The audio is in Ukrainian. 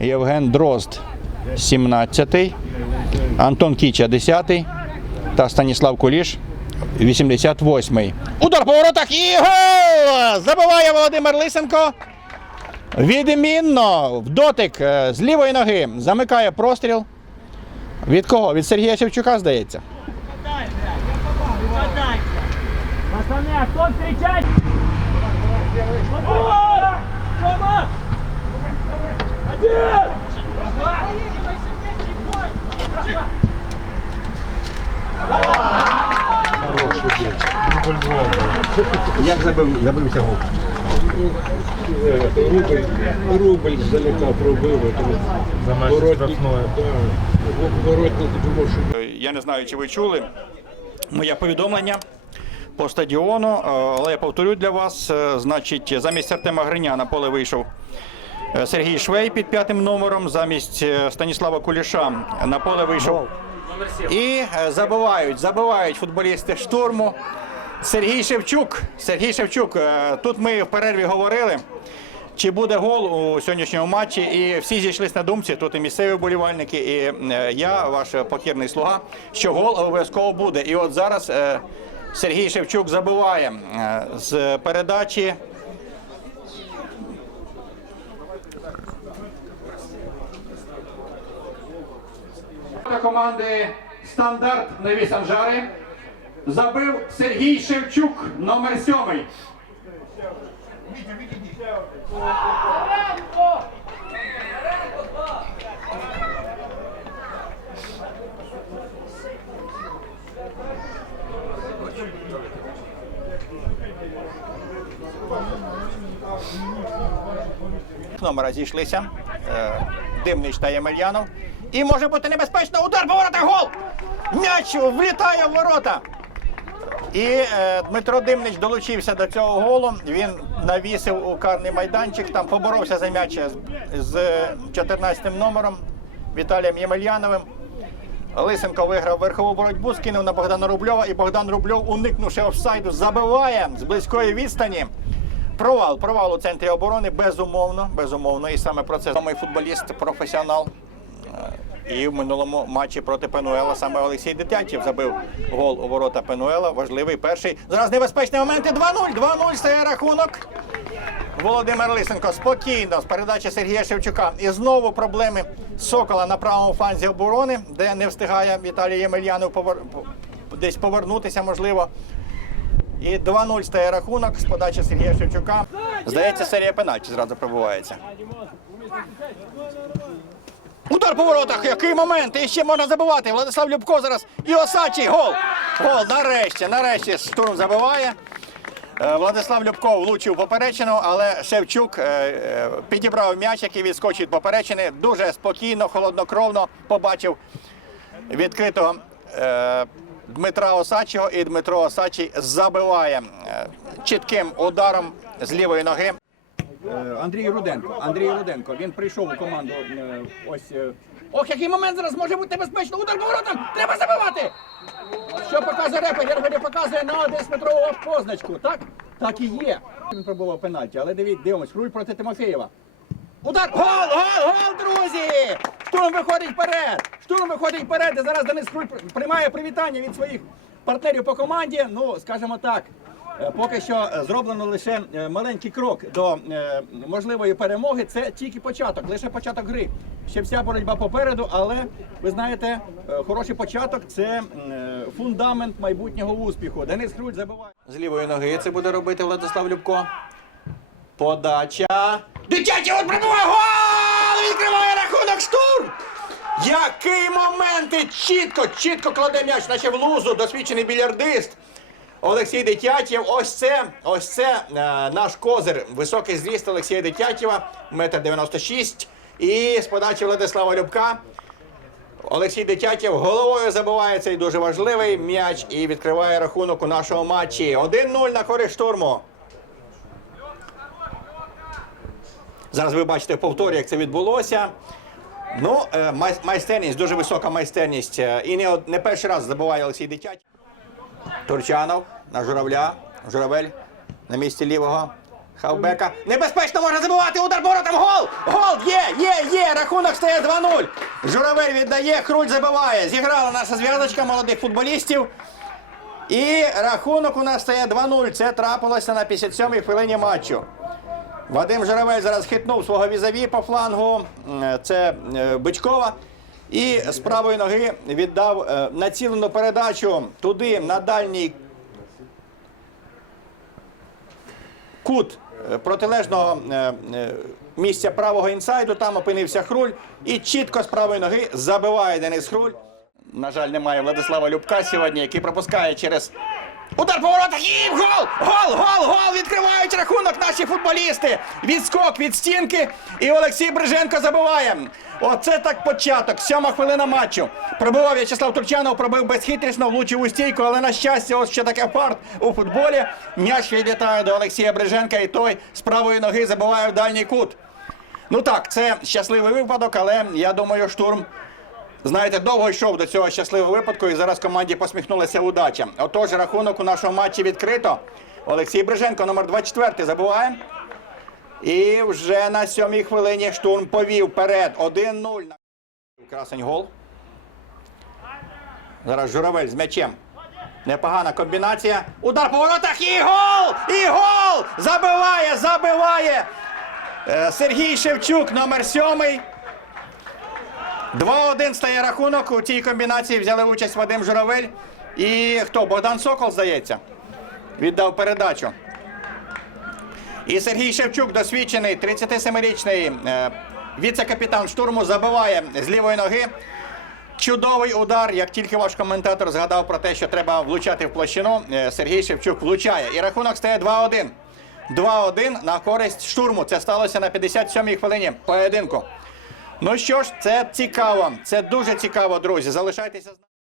Євген Дрозд 17, Антон Кіча 10 та Станіслав Куліш 88. Удар по воротах і гол! Забиває Володимир Лисенко. Відмінно в дотик е, з лівої ноги замикає простріл. Від кого? Від Сергія Шевчука, здається. Пацаны, а кто встречать? Як забив, забився гол? Рубль, рубль здалека пробив. За межі штрафної. Воротник думав, що Я не знаю, чи ви чули моє повідомлення по стадіону, е, але я повторю для вас. Е, Значить, замість Артема Гриня на поле вийшов е, Сергій Швей під п'ятим номером, замість е, Станіслава Куліша на поле вийшов. І е, забивають, забивають футболісти штурму. Сергій Шевчук. Сергій Шевчук. е, Тут ми в перерві говорили. Чи буде гол у сьогоднішньому матчі? І всі зійшлись на думці, тут і місцеві вболівальники, і е, я, ваш покірний слуга, що гол обов'язково буде. І от зараз е, Сергій Шевчук забиває е, з передачі. Команди Стандарт Нові Санжари забив Сергій Шевчук, номер сьомий. Номера зійшлися. Е, Димнич та Ємельянов. І може бути небезпечно. Удар по воротах гол! М'яч влітає в ворота. І е, Дмитро Димнич долучився до цього голу. Він навісив у карний майданчик, там поборовся за м'яч з, з 14 номером Віталієм Ємельяновим. Лисенко виграв верхову боротьбу, скинув на Богдана Рубльова, і Богдан Рубльов, уникнувши офсайду, забиває з близької відстані. Провал, провал у центрі оборони, безумовно, безумовно. І саме про це самий футболіст, професіонал. Е, І в минулому матчі проти Пенуела саме Олексій Дитятєв забив гол у ворота Пенуела. Важливий перший. Зараз небезпечні моменти. 2-0. 2-0 стає рахунок. Володимир Лисенко спокійно з передачі Сергія Шевчука. І знову проблеми Сокола на правому фланзі оборони, де не встигає Віталій Ємельянов повер... по- десь повернутися, можливо. І 2-0 стає рахунок з подачі Сергія Шевчука. Здається, серія пенальті зразу пробувається. Удар по воротах, який момент! І ще можна забивати. Владислав Любко зараз і Осачий гол. Гол, нарешті, нарешті штурм забиває. Е, Владислав Любко влучив поперечину, але Шевчук е, е, підібрав м'яч, який відскочив від поперечини. Дуже спокійно, холоднокровно побачив відкритого Дмитра Осачого, і Дмитро Осачий забиває е, чітким ударом з лівої ноги. Е, Андрій Руденко. Андрій Руденко. Він прийшов у команду. е, Ось. Ох, який момент зараз може бути небезпечно. Удар поворотом! Треба забивати! Що показує рефері? Рефері показує на 10-метрову позначку. Так? Так і є. Він пробував пенальті, але дивіться, дивимось. Хруль проти Тимофєєва. Удар! Гол! Гол! Гол! Штурм виходить вперед! Штурм виходить вперед. І зараз Денис Хруль приймає привітання від своїх партнерів по команді. Ну, скажімо так. е, Поки що е, зроблено лише е, маленький крок до можливої перемоги. Це тільки початок, лише початок гри. Ще вся боротьба попереду, але ви знаєте, хороший початок це фундамент майбутнього успіху. Денис Хруль забиває. З лівої ноги це буде робити Владислав Любко. Подача. Дитячий от прибуває гол! Відкриває! Який момент! І чітко, чітко кладе м'яч, наче в лузу, досвідчений більярдист. Олексій Дитятєв, ось це, ось це е, наш козир. Високий зріст Олексія Дитятєва, метр 96. І з подачі Владислава Любка. Олексій Дитятєв головою забиває цей дуже важливий м'яч і відкриває рахунок у нашому матчі. 1-0 на користь штурму. Зараз ви бачите в як це відбулося. Ну, е, май- майстерність, дуже висока майстерність. Е, І не, не перший раз забуває Олексій Дитятєв. Турчанов на журавля. Журавель на місці лівого. Хавбека. Небезпечно може забивати удар воротом. Гол! Гол! Є, є, є! Рахунок стає 2-0. Журавель віддає, Круль забиває. Зіграла наша зв'язочка молодих футболістів. І рахунок у нас стає 2-0. Це трапилося на 57-й хвилині матчу. Вадим Журавель зараз хитнув свого візаві по флангу. Це е, Бичкова. І з правої ноги віддав е, націлену передачу туди, на дальній кут е, протилежного місця правого інсайду. Там опинився Хруль і чітко з правої ноги забиває Денис Хруль. На жаль, немає Владислава Любка сьогодні, який пропускає через удар по воротах. І гол! Гол! Гол! Гол! Відкривають рахунок наші футболісти. Відскок від стінки. І Олексій Бриженко забиває. Оце так початок. Сьома хвилина матчу. Пробивав В'ячеслав Турчанов, пробив безхитрісно, влучив у стійку, але на щастя, ось що таке фарт у футболі. М'яч відлітає до Олексія Бриженка, і той з правої ноги забиває в дальній кут. Ну так, це щасливий випадок, але я думаю, штурм. Знаєте, довго йшов до цього щасливого випадку, і зараз команді посміхнулася удача. Отож, рахунок у нашому матчі відкрито. Олексій Бриженко, номер 24, забуває. І вже на сьомій хвилині штурм повів вперед. 1-0. Красень гол. Зараз Журавель з м'ячем. Непогана комбінація. Удар по воротах і гол! І гол! Забиває, забиває! Е, Сергій Шевчук, номер сьомий. 2-1 стає рахунок. У цій комбінації взяли участь Вадим Журавель і хто? Богдан Сокол, здається. Віддав передачу. І Сергій Шевчук, досвідчений 37-річний е, віце-капітан штурму, забиває з лівої ноги. Чудовий удар. Як тільки ваш коментатор згадав про те, що треба влучати в площину, е, Сергій Шевчук влучає. І рахунок стає 2-1. 2-1 на користь штурму. Це сталося на 57-й хвилині поєдинку. Ну що ж, це цікаво. Це дуже цікаво, друзі. Залишайтеся з.